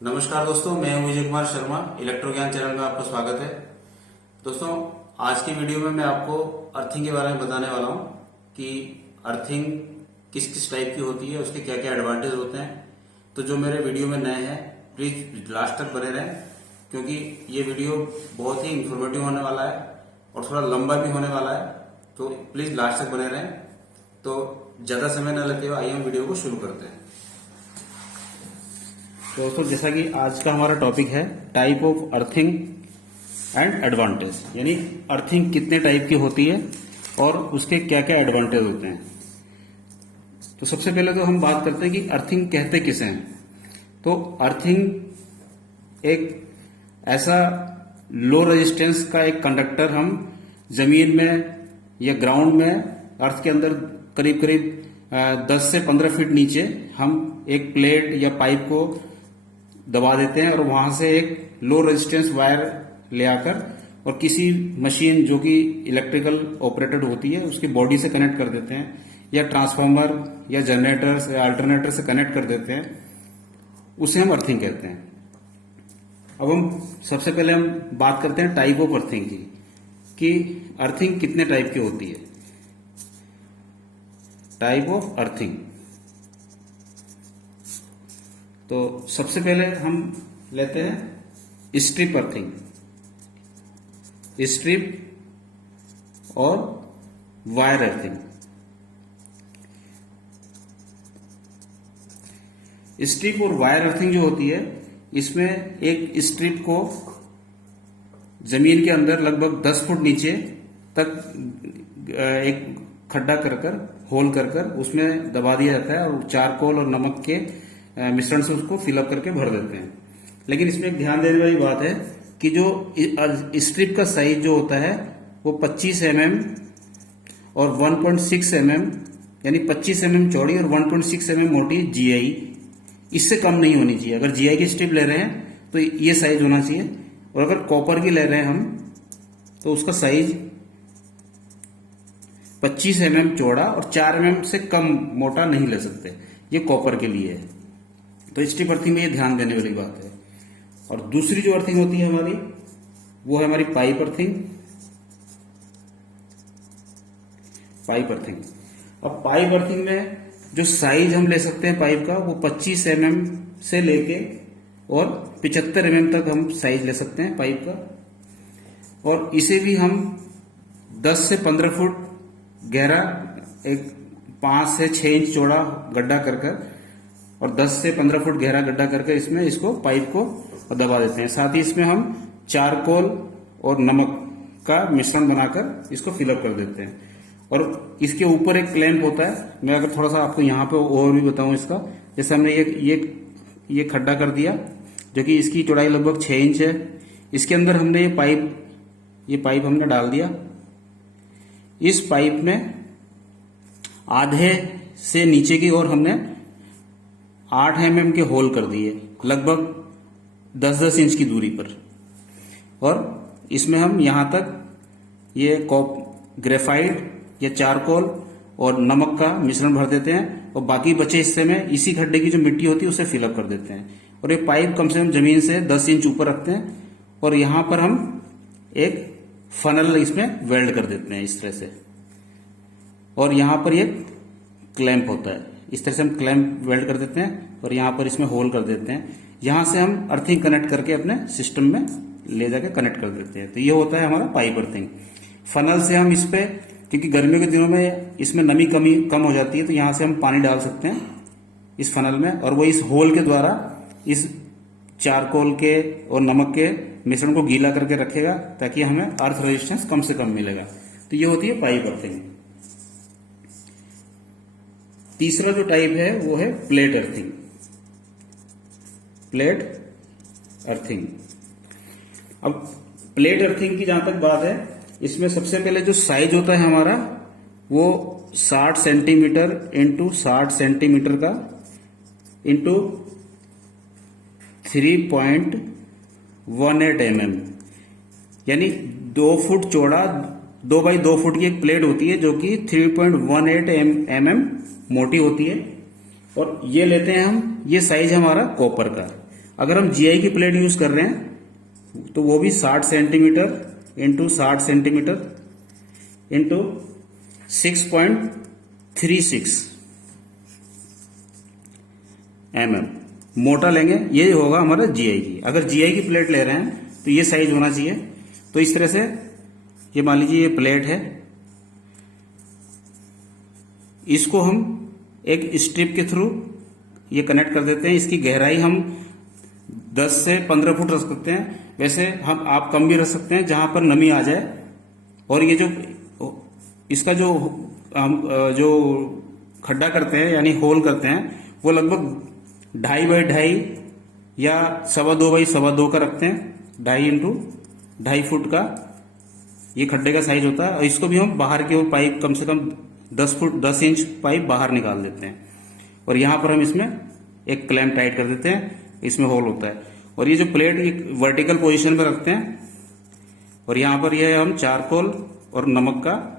नमस्कार दोस्तों, मैं हूं विजय कुमार शर्मा। इलेक्ट्रो ज्ञान चैनल में आपका स्वागत है। दोस्तों, आज की वीडियो में मैं आपको अर्थिंग के बारे में बताने वाला हूं कि अर्थिंग किस किस टाइप की होती है, उसके क्या क्या एडवांटेज होते हैं। तो जो मेरे वीडियो में नए हैं प्लीज लास्ट तक बने रहें, क्योंकि ये वीडियो बहुत ही इंफॉर्मेटिव होने वाला है और थोड़ा लंबा भी होने वाला है। तो प्लीज लास्ट तक बने रहें। तो ज्यादा समय न लगते हुए आइए हम वीडियो को शुरू करते हैं। तो दोस्तों, जैसा कि आज का हमारा टॉपिक है type of earthing and advantage, यानी अर्थिंग कितने टाइप की होती है और उसके क्या क्या एडवांटेज होते हैं। तो सबसे पहले तो हम बात करते हैं कि अर्थिंग कहते किसे हैं। तो अर्थिंग एक ऐसा लो रेजिस्टेंस का एक कंडक्टर हम जमीन में या ग्राउंड में अर्थ के अंदर करीब करीब 10 से 15 फीट नीचे हम एक प्लेट या पाइप को दबा देते हैं और वहां से एक लो रेजिस्टेंस वायर ले आकर और किसी मशीन जो कि इलेक्ट्रिकल ऑपरेटेड होती है उसकी बॉडी से कनेक्ट कर देते हैं, या ट्रांसफार्मर या जनरेटर या अल्टरनेटर से कनेक्ट कर देते हैं। उसे हम अर्थिंग कहते हैं। अब हम सबसे पहले हम बात करते हैं टाइप ऑफ अर्थिंग की, कि अर्थिंग कितने टाइप की होती है। टाइप ऑफ अर्थिंग, तो सबसे पहले हम लेते हैं स्ट्रिप अर्थिंग। स्ट्रिप और वायर अर्थिंग। स्ट्रिप और वायर अर्थिंग जो होती है, इसमें एक स्ट्रिप को जमीन के अंदर लगभग 10 फुट नीचे तक एक खड्डा कर होल कर उसमें दबा दिया जाता है और चारकोल और नमक के मिश्रण से उसको फिलअप करके भर देते हैं। लेकिन इसमें एक ध्यान देने वाली बात है कि जो स्ट्रिप का साइज जो होता है वो 25 mm और 1.6 mm, यानी 25 mm चौड़ी और 1.6 mm मोटी जीआई, इससे कम नहीं होनी चाहिए। अगर जीआई की स्ट्रिप ले रहे हैं तो ये साइज होना चाहिए, और अगर कॉपर की ले रहे हैं हम तो उसका साइज 25 mm चौड़ा और 4 mm से कम मोटा नहीं ले सकते। ये कॉपर के लिए है। तो स्ट्रिप अर्थिंग में ये ध्यान देने वाली बात है। और दूसरी जो अर्थिंग होती है हमारी, वो है हमारी पाइप अर्थिंग। पाइप अर्थिंग, अब पाइप अर्थिंग में जो साइज हम ले सकते हैं पाइप का, वो 25 mm से लेके और 75 mm तक हम साइज ले सकते हैं पाइप का। और इसे भी हम 10 से 15 फुट गहरा, एक 5 से 6 इंच चौड़ा गड्ढा कर और 10 से 15 फुट गहरा गड्ढा करके इसमें इसको पाइप को दबा देते हैं। साथ ही इसमें हम चारकोल और नमक का मिश्रण बनाकर इसको फिलअप कर देते हैं। और इसके ऊपर एक क्लैंप होता है। मैं अगर थोड़ा सा आपको यहाँ पे और भी बताऊं इसका, जैसे हमने ये खड्डा कर दिया जो कि इसकी चौड़ाई लगभग 6 इंच है। इसके अंदर हमने ये पाइप हमने डाल दिया। इस पाइप में आधे से नीचे की ओर हमने 8 mm के होल कर दिए, लगभग 10-10 इंच की दूरी पर। और इसमें हम यहां तक ये ग्रेफाइट या चारकोल और नमक का मिश्रण भर देते हैं, और बाकी बचे हिस्से में इसी खड्डे की जो मिट्टी होती है उसे फिलअप कर देते हैं। और ये पाइप कम से कम जमीन से 10 इंच ऊपर रखते हैं, और यहां पर हम एक फनल इसमें वेल्ड कर देते हैं इस तरह से। और यहां पर ये क्लैंप होता है, इस तरह से हम क्लैंप वेल्ड कर देते हैं और यहां पर इसमें होल कर देते हैं। यहां से हम अर्थिंग कनेक्ट करके अपने सिस्टम में ले जाके कनेक्ट कर देते हैं। तो ये होता है हमारा पाइप अर्थिंग। फनल से हम इस पे, क्योंकि गर्मियों के दिनों में इसमें नमी कम हो जाती है, तो यहां से हम पानी डाल सकते हैं इस फनल में, और वो इस होल के द्वारा इस चारकोल के और नमक के मिश्रण को गीला करके रखेगा, ताकि हमें अर्थ रेजिस्टेंस कम से कम मिलेगा। तो ये होती है पाइप अर्थिंग। तीसरा जो टाइप है वो है प्लेट अर्थिंग। प्लेट अर्थिंग, अब प्लेट अर्थिंग की जहां तक बात है, इसमें सबसे पहले जो साइज होता है हमारा वो 60 सेंटीमीटर इंटू 60 सेंटीमीटर का इंटू 3.18 mm, यानी 2 फुट चौड़ा 2 बाई 2 फुट की एक प्लेट होती है जो कि 3.18 mm मोटी होती है। और ये लेते हैं हम, ये साइज हमारा कॉपर का। अगर हम जीआई की प्लेट यूज कर रहे हैं तो वो भी 60 centimetre into 60 centimetre into 6.36 mm मोटा लेंगे, ये होगा हमारा जीआई की। अगर जीआई की प्लेट ले रहे हैं तो ये साइज होना चाहिए। तो इस तरह से ये मान लीजिए ये प्लेट है, इसको हम एक स्ट्रिप के थ्रू ये कनेक्ट कर देते हैं। इसकी गहराई हम 10 से 15 फुट रख सकते हैं, वैसे हम आप कम भी रख सकते हैं जहां पर नमी आ जाए। और ये जो इसका जो हम जो खड्डा करते हैं यानी होल करते हैं वो लगभग 2.5 बाई 2.5 या 2.25 बाई 2.25 का रखते हैं। 2.5 इंटू 2.5 फुट का ये खड्डे का साइज होता है। और इसको भी हम बाहर की ओर पाइप कम से कम 10 इंच पाइप बाहर निकाल देते हैं। और यहां पर हम इसमें एक क्लैंप टाइट कर देते हैं, इसमें होल होता है। और ये जो प्लेट एक वर्टिकल पोजीशन में रखते हैं और यहां पर ये हम चारकोल और नमक का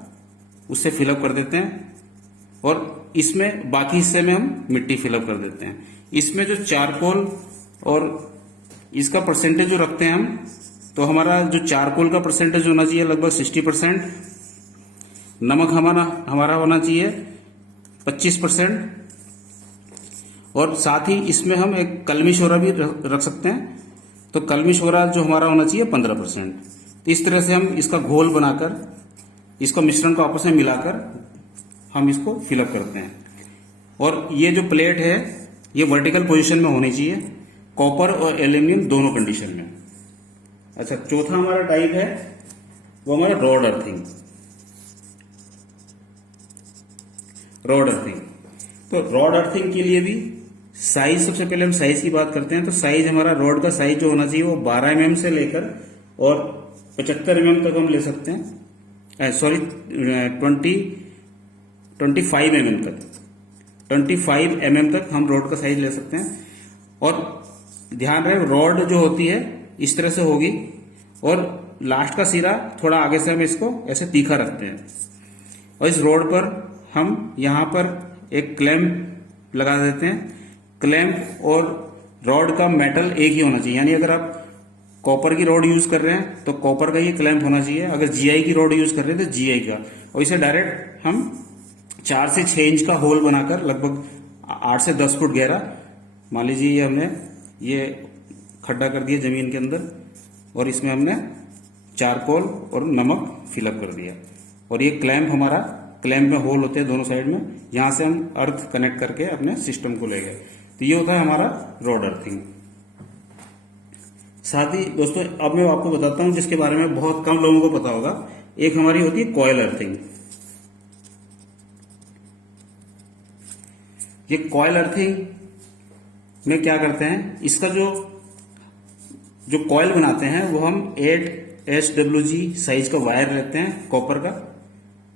उससे फिलअप कर देते हैं। और इसमें बाकी हिस्से में हम मिट्टी फिलअप कर देते हैं। इसमें जो चारकोल और इसका परसेंटेज जो रखते हैं हम, तो हमारा जो चारकोल का परसेंटेज होना चाहिए लगभग 60%, नमक हमारा होना चाहिए 25%, और साथ ही इसमें हम एक कलमी शोरा भी रख सकते हैं। तो कलमी शोरा जो हमारा होना चाहिए 15%। तो इस तरह से हम इसका घोल बनाकर इसको मिश्रण को आपस में मिलाकर हम इसको फिलअप करते हैं। और ये जो प्लेट है ये वर्टिकल पोजीशन में होनी चाहिए, कॉपर और एल्यूमिनियम दोनों कंडीशन में। अच्छा, चौथा हमारा टाइप है वो हमारा रॉड अर्थिंग। रॉड अर्थिंग, तो रॉड अर्थिंग के लिए भी साइज, सबसे पहले हम साइज की बात करते हैं। तो साइज हमारा रॉड का साइज जो होना चाहिए वो 12 mm से लेकर और 75 mm तक हम ले सकते हैं। 25 mm तक, 25 mm तक हम रॉड का साइज ले सकते हैं। और ध्यान रहे रॉड जो होती है इस तरह से होगी और लास्ट का सिरा थोड़ा आगे से हम इसको ऐसे तीखा रखते हैं। और इस रॉड पर हम यहां पर एक क्लैंप लगा देते हैं। क्लैंप और रॉड का मेटल एक ही होना चाहिए, यानी अगर आप कॉपर की रॉड यूज कर रहे हैं तो कॉपर का ही क्लैंप होना चाहिए, अगर जीआई की रॉड यूज कर रहे हैं तो जीआई का। और इसे डायरेक्ट हम 4 से 6 इंच का होल बनाकर लगभग 8 से 10 फुट गहरा, मान लीजिए ये हमने ये खड्डा कर दिया जमीन के अंदर और इसमें हमने चारकोल और नमक फिलअप कर दिया। और ये क्लैंप हमारा, क्लैंप में होल होते हैं दोनों साइड में, यहां से हम अर्थ कनेक्ट करके अपने सिस्टम को ले गए। तो ये होता है हमारा रॉड अर्थिंग। साथ ही दोस्तों अब मैं आपको बताता हूं जिसके बारे में बहुत कम लोगों को पता होगा। एक हमारी होती है कॉइल अर्थिंग। ये कॉइल अर्थिंग में क्या करते हैं, इसका जो कॉइल बनाते हैं वो हम 8 SWG साइज का वायर लेते हैं कॉपर का।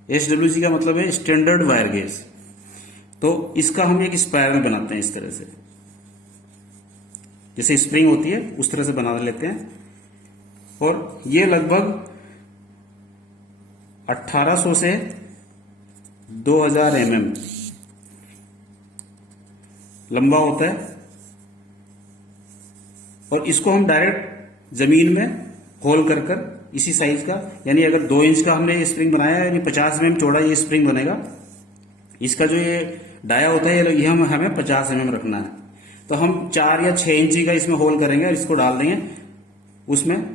SWG का मतलब है स्टैंडर्ड वायर गेज। तो इसका हम एक स्पाइरल बनाते हैं इस तरह से, जैसे स्प्रिंग होती है उस तरह से बना लेते हैं। और ये लगभग 1800 से 2000 mm लंबा होता है। और इसको हम डायरेक्ट जमीन में होल कर इसी साइज का, यानी अगर 2 इंच का हमने ये स्प्रिंग बनाया है यानी 50 mm चौड़ा ये स्प्रिंग बनेगा। इसका जो ये डाया होता है ये हमें 50 mm रखना है। तो हम 4 या 6 इंची का इसमें होल करेंगे और इसको डाल देंगे उसमें,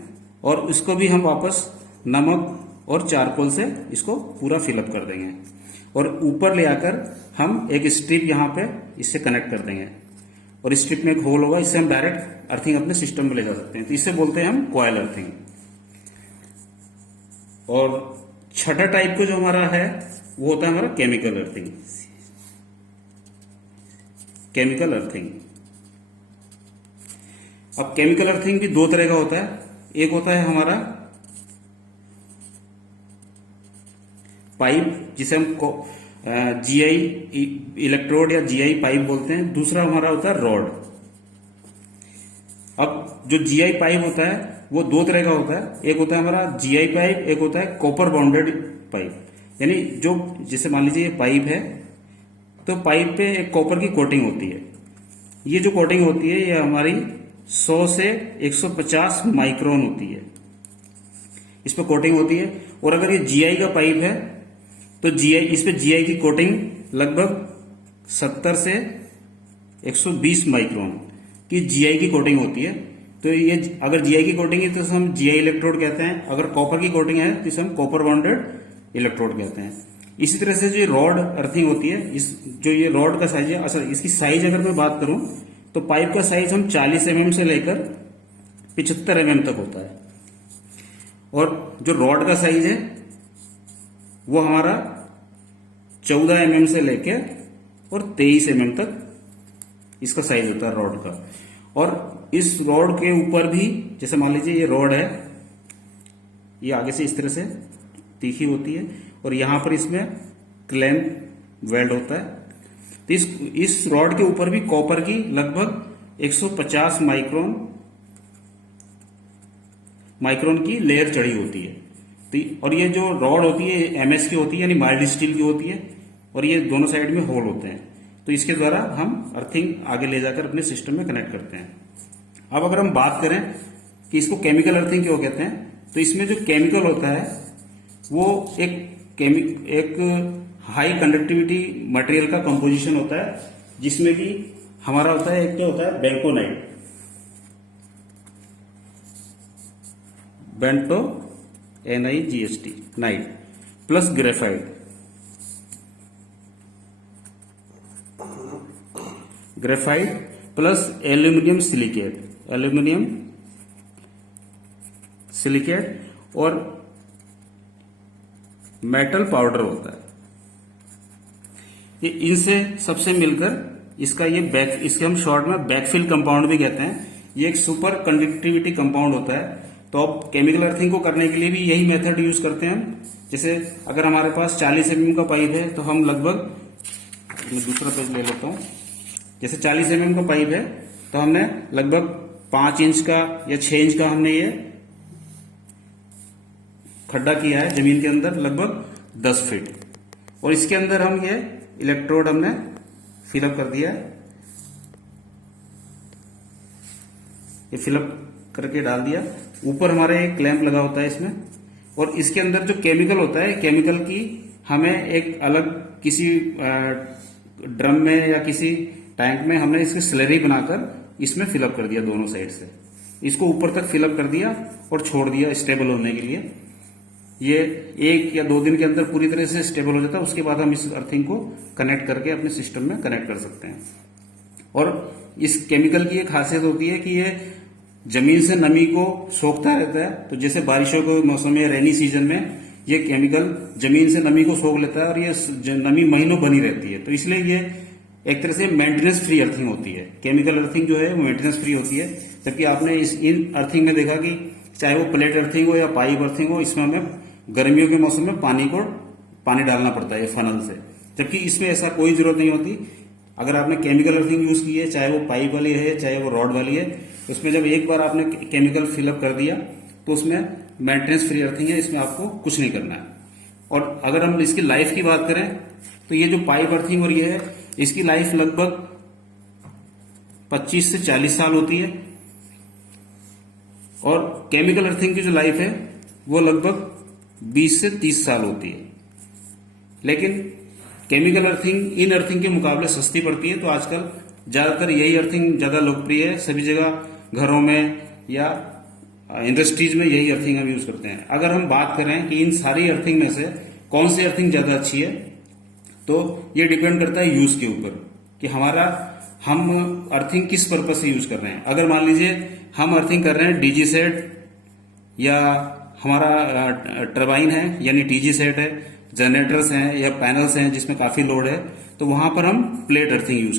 और उसको भी हम वापस नमक और चारकोल से इसको पूरा फिलअप कर देंगे। और ऊपर ले आकर हम एक स्ट्रिप यहाँ पे इससे कनेक्ट कर देंगे और स्ट्रिप में एक होल होगा, इससे हम डायरेक्ट अर्थिंग अपने सिस्टम में ले जा सकते हैं। तो इसे बोलते हैं हम कॉइल अर्थिंग। और छठा टाइप को जो हमारा है वो होता है हमारा केमिकल अर्थिंग। केमिकल अर्थिंग, अब केमिकल अर्थिंग भी 2 तरह का होता है। एक होता है हमारा पाइप जिसे हम जीआई इलेक्ट्रोड या जीआई पाइप बोलते हैं। दूसरा हमारा होता है रॉड। अब जो जीआई पाइप होता है वो 2 तरह का होता है। एक होता है हमारा जीआई पाइप, एक होता है कॉपर बाउंडेड पाइप। यानी जो जैसे मान लीजिए ये पाइप है तो पाइप पे एक कॉपर की कोटिंग होती है। ये जो कोटिंग होती है ये हमारी 100 से 150 माइक्रोन होती है, इस पर कोटिंग होती है। और अगर ये जीआई का पाइप है तो जीआई, इस पे जीआई की कोटिंग लगभग 70 से 120 माइक्रोन की जीआई की कोटिंग होती है। तो ये अगर जीआई की कोटिंग है तो इसे हम जीआई इलेक्ट्रोड कहते हैं, अगर कॉपर की कोटिंग है तो इसे हम कॉपर बॉन्डेड इलेक्ट्रोड कहते हैं। इसी तरह से जो रॉड अर्थिंग होती है, इस जो ये रॉड का साइज है, असल इसकी साइज अगर मैं बात करूं तो पाइप का साइज हम 40 mm से लेकर 75 mm तक होता है, और जो रॉड का साइज है वो हमारा 14 mm से लेके और 23 mm तक इसका साइज होता है रॉड का। और इस रॉड के ऊपर भी, जैसे मान लीजिए ये रॉड है, ये आगे से इस तरह से तीखी होती है और यहां पर इसमें क्लैंप वेल्ड होता है। तो इस रॉड के ऊपर भी कॉपर की लगभग 150 माइक्रोन की लेयर चढ़ी होती है। तो और ये जो रॉड होती है एमएस की होती है, यानी माइल्ड स्टील की होती है, और ये दोनों साइड में होल होते हैं। तो इसके द्वारा हम अर्थिंग आगे ले जाकर अपने सिस्टम में कनेक्ट करते हैं। अब अगर हम बात करें कि इसको केमिकल अर्थिंग क्यों कहते हैं, तो इसमें जो केमिकल होता है वो एक हाई कंडक्टिविटी मटेरियल का कंपोजिशन होता है, जिसमें कि हमारा होता है, एक क्या होता है bentonite, bento NIGHT night, plus graphite, plus aluminium silicate और मेटल पाउडर होता है। ये इनसे सबसे मिलकर इसका इसके हम शॉर्ट में बैकफिल कंपाउंड भी कहते हैं। ये एक सुपर कंडक्टिविटी कंपाउंड होता है। तो अब केमिकल अर्थिंग को करने के लिए भी यही मेथड यूज करते हैं हम। जैसे अगर हमारे पास 40 mm का पाइप है तो हम लगभग, मैं दूसरा पेज ले लेता हूं, जैसे 40 mm का पाइप है तो हमने लगभग 5 इंच का या 6 इंच का हमने ये खड्डा किया है जमीन के अंदर, लगभग 10 फीट, और इसके अंदर हम ये इलेक्ट्रोड हमने फिलअप कर दिया है, ये फिलअप करके डाल दिया। ऊपर हमारे एक क्लैंप लगा होता है इसमें, और इसके अंदर जो केमिकल होता है, केमिकल की हमें एक अलग किसी ड्रम में या किसी टैंक में हमने इसकी स्लरी बनाकर इसमें फिलअप कर दिया दोनों साइड से। इसको ऊपर तक फिलअप कर दिया और छोड़ दिया स्टेबल होने के लिए। ये 1 या 2 दिन के अंदर पूरी तरह से स्टेबल हो जाता है। उसके बाद हम इस अर्थिंग को कनेक्ट करके अपने सिस्टम में कनेक्ट कर सकते हैं। और इस केमिकल की एक खासियत होती है कि ये जमीन से नमी को सोखता रहता है। तो जैसे बारिशों के मौसम में, रेनी सीजन में, ये केमिकल जमीन से नमी को सोख लेता है और ये नमी महीनों बनी रहती है। तो इसलिए ये एक तरह से मेंटेनेंस फ्री अर्थिंग होती है। केमिकल अर्थिंग जो है वो मेंटेनेंस फ्री होती है। जबकि आपने इन अर्थिंग में देखा कि चाहे वो प्लेट अर्थिंग हो या पाइप अर्थिंग हो, इसमें हमें गर्मियों के मौसम में पानी डालना पड़ता है फनल से, जबकि इसमें ऐसा कोई जरूरत नहीं होती। अगर आपने केमिकल अर्थिंग यूज की है, चाहे वो पाइप वाली है चाहे वो रॉड वाली है, उसमें जब एक बार आपने केमिकल फिलअप कर दिया तो उसमें मेंटेनेंस फ्री अर्थिंग है, इसमें आपको कुछ नहीं करना है। और अगर हम इसकी लाइफ की बात करें तो ये जो पाइप अर्थिंग और ये है, इसकी लाइफ लगभग 25 से 40 साल होती है, और केमिकल अर्थिंग की जो लाइफ है वो लगभग 20 से 30 साल होती है। लेकिन केमिकल अर्थिंग इन अर्थिंग के मुकाबले सस्ती पड़ती है। तो आजकल ज्यादातर यही अर्थिंग ज्यादा लोकप्रिय है। सभी जगह घरों में या इंडस्ट्रीज में यही अर्थिंग हम यूज करते हैं। अगर हम बात करें कि इन सारी अर्थिंग में से कौन सी अर्थिंग ज्यादा अच्छी है, तो ये डिपेंड करता है यूज के ऊपर कि हम अर्थिंग किस पर्पज से यूज कर रहे हैं। अगर मान लीजिए हम अर्थिंग कर रहे हैं डीजी सेट, या हमारा टरबाइन है यानी टीजी सेट है, जनरेटर्स हैं या पैनल्स हैं जिसमें काफी लोड है, तो वहां पर हम प्लेट अर्थिंग यूज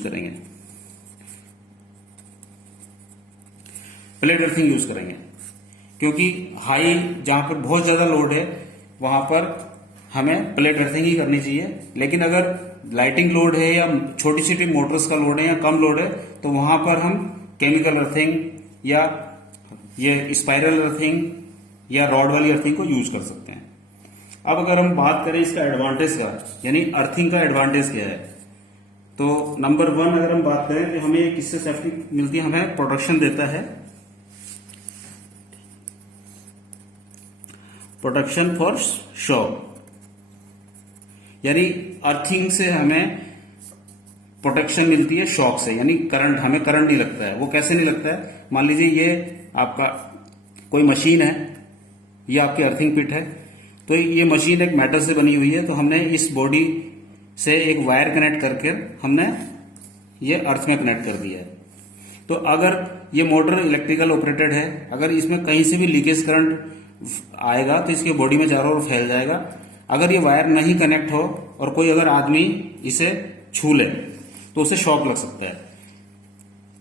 करेंगे। क्योंकि हाई जहां पर बहुत ज्यादा लोड है वहां पर हमें प्लेट अर्थिंग ही करनी चाहिए। लेकिन अगर लाइटिंग लोड है या छोटी छोटी मोटर्स का लोड है या कम लोड है, तो वहां पर हम केमिकल अर्थिंग या ये स्पाइरल अर्थिंग या रॉड वाली अर्थिंग को यूज कर सकते हैं। अब अगर हम बात करें इसका एडवांटेज का, यानी अर्थिंग का एडवांटेज क्या है, तो नंबर 1 अगर हम बात करें तो हमें किससे सेफ्टी मिलती है, हमें प्रोटेक्शन देता है प्रोटेक्शन फॉर शॉक, यानी अर्थिंग से हमें प्रोटेक्शन मिलती है शॉक से, यानी करंट, हमें करंट नहीं लगता है। वो कैसे नहीं लगता है? मान लीजिए ये आपका कोई मशीन है, ये आपकी अर्थिंग पिट है, तो ये मशीन एक मेटल से बनी हुई है, तो हमने इस बॉडी से एक वायर कनेक्ट करके हमने ये अर्थ में कनेक्ट कर दिया है। तो अगर ये मोटर इलेक्ट्रिकल ऑपरेटेड है, अगर इसमें कहीं से भी लीकेज करंट आएगा तो इसके बॉडी में चारों ओर फैल जाएगा। अगर ये वायर नहीं कनेक्ट हो और कोई अगर आदमी इसे छू ले तो उसे शॉक लग सकता है।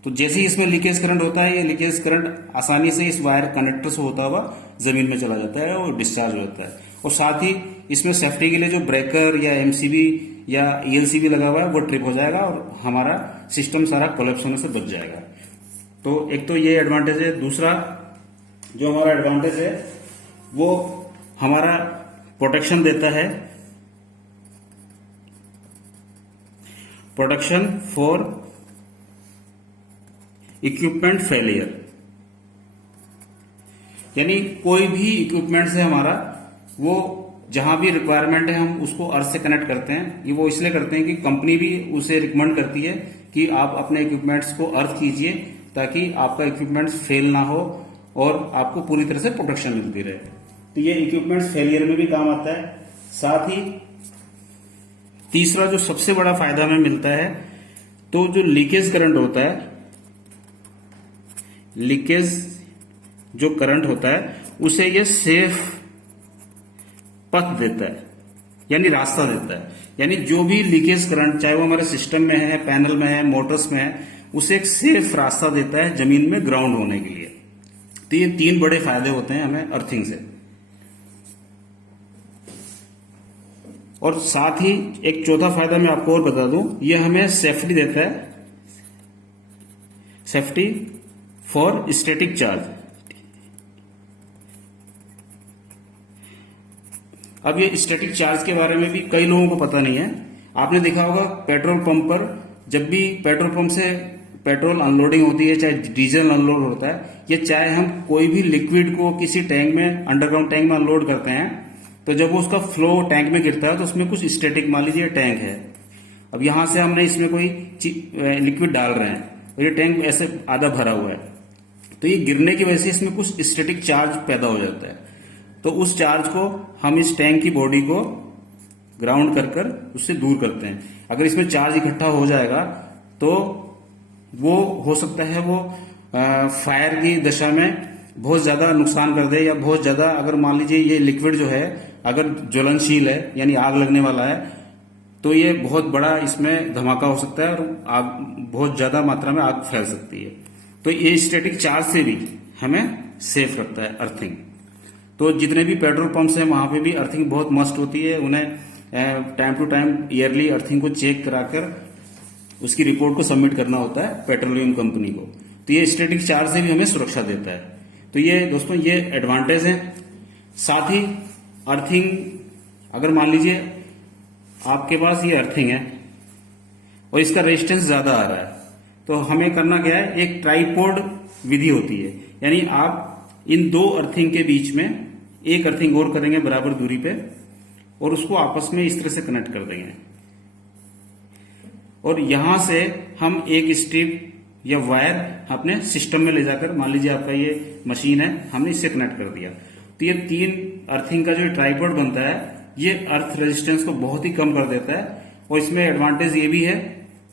तो जैसे ही इसमें लीकेज करंट होता है, ये लीकेज करंट आसानी से इस वायर कनेक्टर से होता हुआ जमीन में चला जाता है और डिस्चार्ज हो जाता है। और साथ ही इसमें सेफ्टी के लिए जो ब्रेकर या एमसीबी या ईएलसीबी लगा हुआ है वो ट्रिप हो जाएगा और हमारा सिस्टम सारा कोलैप्स होने से बच जाएगा। तो एक तो ये एडवांटेज है। दूसरा जो हमारा एडवांटेज है वो हमारा प्रोटेक्शन देता है, प्रोटेक्शन फॉर इक्विपमेंट फेलियर, यानी कोई भी इक्विपमेंट से हमारा वो जहां भी रिक्वायरमेंट है हम उसको अर्थ से कनेक्ट करते हैं। ये वो इसलिए करते हैं कि कंपनी भी उसे रिकमेंड करती है कि आप अपने इक्विपमेंट्स को अर्थ कीजिए ताकि आपका इक्विपमेंट्स फेल ना हो और आपको पूरी तरह से प्रोटेक्शन मिलती रहे। तो ये इक्विपमेंट्स फेलियर में भी काम आता है। साथ ही तीसरा जो सबसे बड़ा फायदा हमें मिलता है, तो जो लीकेज करंट होता है, लीकेज जो करंट होता है उसे ये सेफ पथ देता है, यानी रास्ता देता है। यानी जो भी लीकेज करंट, चाहे वो हमारे सिस्टम में है, पैनल में है, मोटर्स में है, उसे एक सेफ रास्ता देता है जमीन में ग्राउंड होने के लिए। तो ये 3 बड़े फायदे होते हैं हमें अर्थिंग से। और साथ ही एक चौथा फायदा मैं आपको और बता दूं, ये हमें सेफ्टी देता है, सेफ्टी फॉर स्टैटिक चार्ज। अब ये स्टैटिक चार्ज के बारे में भी कई लोगों को पता नहीं है। आपने देखा होगा पेट्रोल पंप पर, जब भी पेट्रोल पंप से पेट्रोल अनलोडिंग होती है, चाहे डीजल अनलोड होता है, या चाहे हम कोई भी लिक्विड को किसी टैंक में, अंडरग्राउंड टैंक में अनलोड करते हैं, तो जब उसका फ्लो टैंक में गिरता है तो उसमें कुछ स्टैटिक, मान लीजिए टैंक है, अब यहां से हमने इसमें कोई लिक्विड डाल रहे हैं और ये टैंक ऐसे आधा भरा हुआ है, तो ये गिरने की वजह से इसमें कुछ स्टैटिक चार्ज पैदा हो जाता है। तो उस चार्ज को हम इस टैंक की बॉडी को ग्राउंड कर कर उससे दूर करते हैं। अगर इसमें चार्ज इकट्ठा हो जाएगा तो वो हो सकता है वो फायर की दशा में बहुत ज्यादा नुकसान कर दे, या बहुत ज्यादा, अगर मान लीजिए ये लिक्विड जो है अगर ज्वलनशील है यानी आग लगने वाला है, तो ये बहुत बड़ा इसमें धमाका हो सकता है और आग, बहुत ज्यादा मात्रा में आग फैल सकती है। तो ये स्टैटिक चार्ज से भी हमें सेफ रखता है अर्थिंग। तो जितने भी पेट्रोल पंप्स हैं वहां पे भी अर्थिंग बहुत मस्ट होती है। उन्हें time to time yearly earthing को चेक कराकर उसकी रिपोर्ट को सबमिट करना होता है पेट्रोलियम कंपनी को। तो ये स्टैटिक चार्ज से भी हमें सुरक्षा देता है। तो ये दोस्तों ये एडवांटेज है। साथ ही अर्थिंग, अगर मान लीजिए आपके पास ये अर्थिंग है और इसका रेजिस्टेंस ज्यादा आ रहा है, तो हमें करना क्या है, एक ट्राइपॉड विधि होती है, यानी आप इन 2 अर्थिंग के बीच में एक अर्थिंग और करेंगे बराबर दूरी पे और उसको आपस में इस तरह से कनेक्ट कर देंगे, और यहां से हम एक स्ट्रिप या वायर अपने सिस्टम में ले जाकर, मान लीजिए आपका ये मशीन है, हमने इससे कनेक्ट कर दिया, तो ये 3 अर्थिंग का जो ट्राइपॉड बनता है ये अर्थ रेजिस्टेंस को बहुत ही कम कर देता है। और इसमें एडवांटेज ये भी है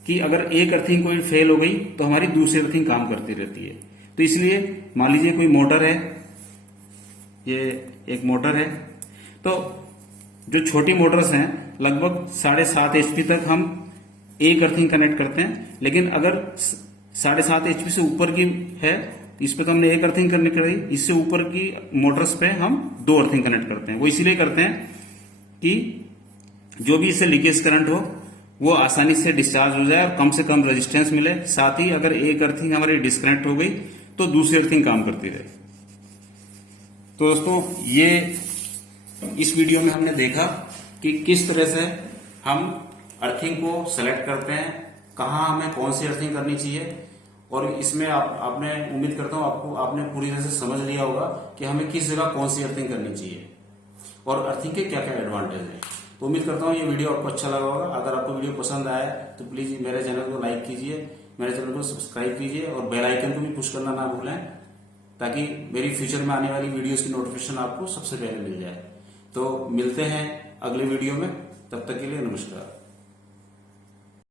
कि अगर एक अर्थिंग कोई फेल हो गई तो हमारी दूसरी अर्थिंग काम करती रहती है। तो इसलिए मान लीजिए कोई मोटर है, ये एक मोटर है, तो जो छोटी मोटर्स हैं लगभग 7.5 HP तक हम एक अर्थिंग कनेक्ट करते हैं, लेकिन अगर 7.5 HP से ऊपर की है इस पे तो हमने एक अर्थिंग करने करी, इससे ऊपर की मोटर्स पे हम 2 अर्थिंग कनेक्ट करते हैं। वो इसलिए करते हैं कि जो भी इससे लीकेज करंट हो वो आसानी से डिस्चार्ज हो जाए और कम से कम रेजिस्टेंस मिले। साथ ही अगर एक अर्थिंग हमारी डिस्कनेक्ट हो गई तो दूसरी अर्थिंग काम करती रहे। तो दोस्तों ये इस वीडियो में हमने देखा कि किस तरह से हम अर्थिंग को सेलेक्ट करते हैं, कहाँ हमें कौन सी अर्थिंग करनी चाहिए, और इसमें आपने, उम्मीद करता हूँ आपने पूरी तरह से समझ लिया होगा कि हमें किस जगह कौन सी अर्थिंग करनी चाहिए। और अर्थिंग के क्या क्या एडवांटेज है। तो उम्मीद करता हूँ ये वीडियो आपको अच्छा लगा होगा। अगर आपको वीडियो पसंद आया तो प्लीज मेरे चैनल को लाइक कीजिए, मेरे चैनल को सब्सक्राइब कीजिए और बेल आइकन को भी पुश करना ना भूलें, ताकि मेरी फ्यूचर में आने वाली वीडियोस की नोटिफिकेशन आपको सबसे पहले मिल जाए। तो मिलते हैं अगले वीडियो में, तब तक के लिए नमस्कार।